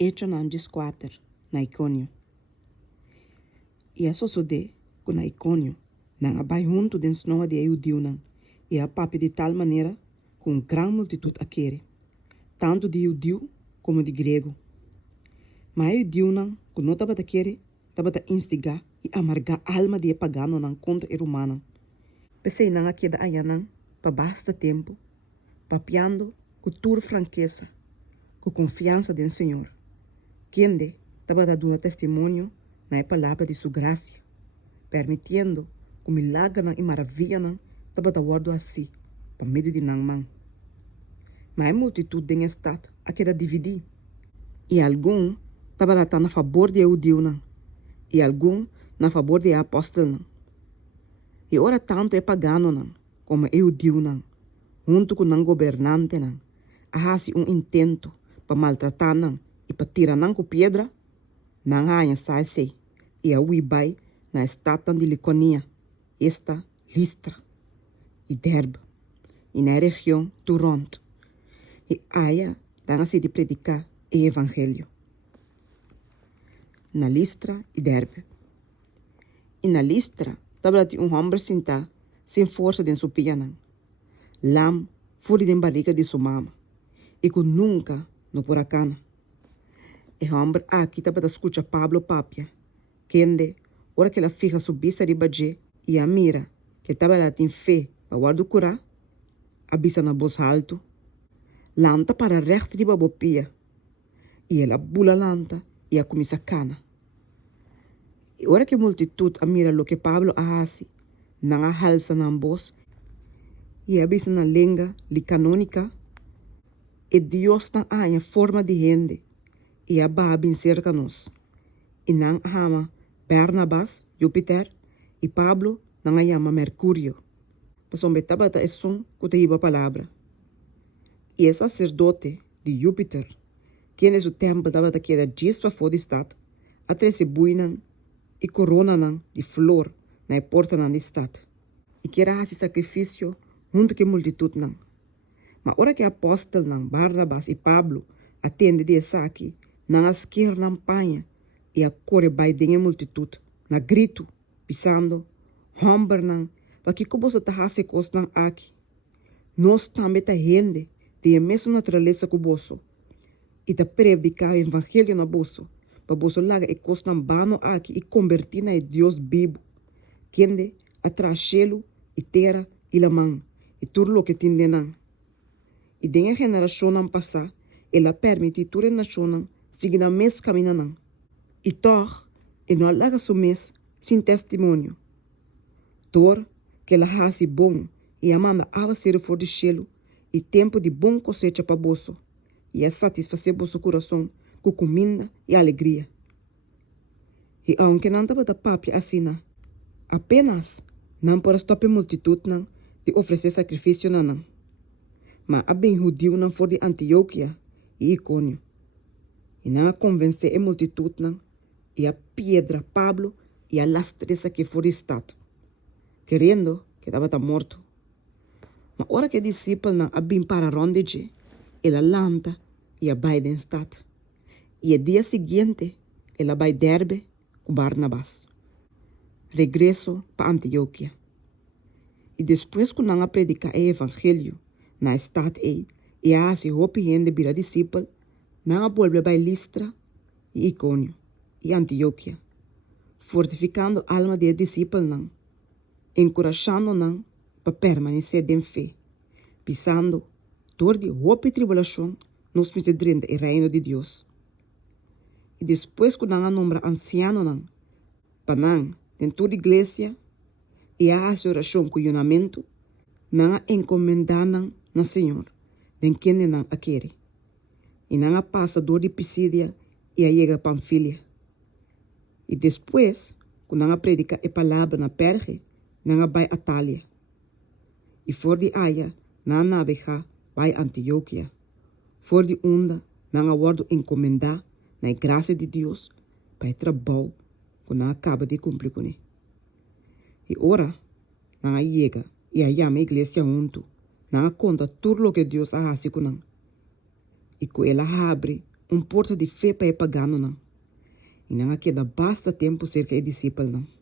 hecho nan disquater na Icônio. E a sucede com na Icônio, nan abai junto dentro nova de judeu nan, e a papi de tal maneira com grande multitud aquele, tanto de judeu como de grego. Mas judeu nan, com nota bata querer, tabata instigar e amargar a alma de pagano nan contra o romano. Pensei nan aqui da ayanan, pa basta tempo, papiando com toda franqueza, com confiança do Senhor. Quem de tabata dando testemunho na palavra de sua graça, permitindo que milagre e maravilha nan tabata guardo assim, para meio de nan man. Mas a multitud den estado a queda dividir. E algum tabata na favor de judeu nan, e algum na favor de apóstolo nan. E ora tanto é pagano nan, como é judeu nan, junto com o governante nan, há-se intento para maltratar nan e para tirar nan com pedra, nan há sai sei, e a uibai na estátua de Liconia, esta Listra e Derbe, e na região Toronto. E aí, dan-se de predicar o evangelho. Na Listra e Derbe. E na Listra, estava homem sentado, sem força de sua piana. Lam fora da barriga de sua mama. E que nunca no por acana. E homem aqui estava a escutar Pablo Papia. Quende, ora que ela fica subista de badje, e a mira, que estava lá em fé, para guardar curar, abisa na voz alto. Lanta para recht de babopia. E ela bula lanta e a começa cana. E ora que a multitud a mira lo que Pablo ahasi, não a halsa na voz, e abisa na língua li canônica, e Deus não há em forma de gente, e a babin cerca nos. E não ama Barnabas, Júpiter, e Pablo não a chama Mercúrio. Mas o tabata é som que te iba a palavra. E o sacerdote de Júpiter, quem é o templo tabata que era disto a fora de estado, a trece buinan e corona nan de flor na porta nan de estado. E que era esse sacrifício junto com a multitud nan. Mas ora que apóstolo nan Barnabas e Pablo atende de essa aqui, nan a esquerda nan panha e a corre by a multitud, na grito, pisando, homber nan, para que como se tahase cos nan aqui. Nós também ta rende de a mesma natureza que boso. E ta predicar o evangelho na boso, para boso laga e cos nan bano aqui e convertir na Deus vivo. Quende atrás cielo e terra e la man, e tudo lo que tinde nan. E denha geração nan passar, ela permite toda nação nan seguir na mesma caminho nan. E toch, e não laga su mes sem testemunho. Tor, que ela hace bom, e amanda ava ser for de cielo, e tempo de bom cosecha para bolso, e a satisfazer bolso coração com comida e alegria. E aunque não estava da papia assina, apenas não para stopar multitud não de oferecer sacrifício não. Mas a bem judeu não for de Antioquia e Icônio. E não convencer a multitud não, e a pedra Pablo e a lastreza que for de estado, querendo que estava morto. Mas hora que discípulo não a bem para ronde, ela lanta e a Biden estado. E o dia seguinte, ela vai Derbe com Barnabas. Regresso para Antioquia. E depois que não a predicar o evangelho na estado e a se hopiende vira discípulo, não a volve para Listra e Icônio e Antioquia, fortificando a alma de discípulo não, encorajando não para permanecer em fé, pisando dor de roupa e tribulação nos misedrenda e reino de Deus. E depois que não a nombra anciano não, para não, dentro da igreja, e a oração com unamento, não a encomendar não na Senhor, den quem não a quer. E não a passa dor de Pisídia e a chega a Panfilia. E depois, quando não a predica a palavra na Perge, não a vai a Itália. E for de Aya, não a navega vai a Antioquia. For de onda, não a guardo encomendar na graça de Deus para o trabalho que não acaba de cumprir com ele. E ora, não a chega e a chama a igreja junto, não a conta tudo o que Deus a feito com ele. E que ela abre porta de fé para pagano não. E não queda basta tempo ser que é discípulo não.